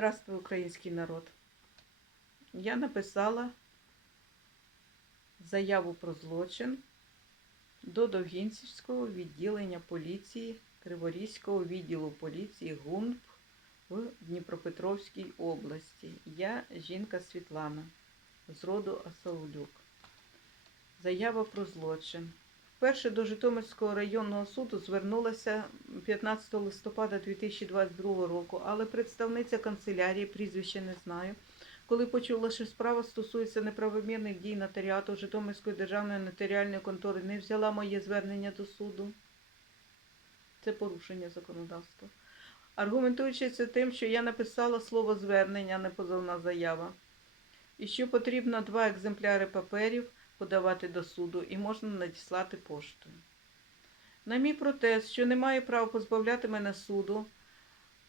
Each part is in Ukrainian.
Здравствуй, український народ. Я написала заяву про злочин до Довгінцівського відділення поліції Криворізького відділу поліції ГУНП в Дніпропетровській області. Я жінка Світлана з роду Асаулюк. Заява про злочин. Вперше до Житомирського районного суду звернулася 15 листопада 2022 року, але представниця канцелярії, прізвище не знаю, коли почула, що справа стосується неправомірних дій нотаріату Житомирської державної нотаріальної контори, не взяла моє звернення до суду. Це порушення законодавства. Аргументуючи це тим, що я написала слово звернення, а не позовна заява, і що потрібно два екземпляри паперів подавати до суду і можна надіслати поштою. На мій протест, що не має права позбавляти мене суду,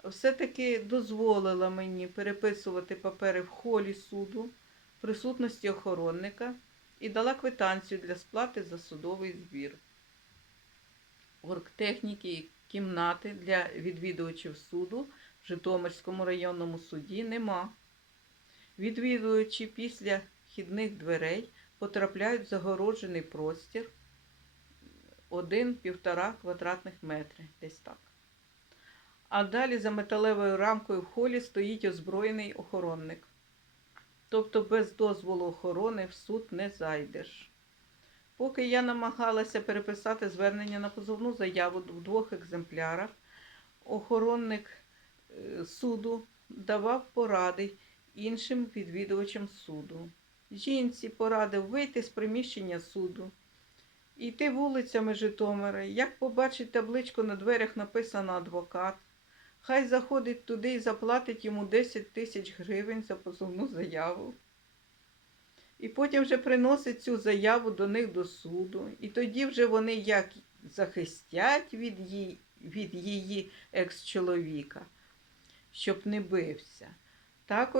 все-таки дозволила мені переписувати папери в холі суду в присутності охоронника і дала квитанцію для сплати за судовий збір. Оргтехніки кімнати для відвідувачів суду в Житомирському районному суді нема. Відвідувачі після вхідних дверей потрапляють в загороджений простір 1-1,5 квадратних метри, десь так. А далі за металевою рамкою в холі стоїть озброєний охоронник. Тобто без дозволу охорони в суд не зайдеш. Поки я намагалася переписати звернення на позовну заяву в двох екземплярах, охоронник е, суду давав поради іншим відвідувачам суду. Жінці порадив вийти з приміщення суду, йти вулицями Житомира. Як побачить табличку на дверях написано адвокат, хай заходить туди і заплатить йому 10 тисяч гривень за позовну заяву. І потім вже приносить цю заяву до них до суду. І тоді вже вони як захистять від її, від її екс-чоловіка, щоб не бився. Також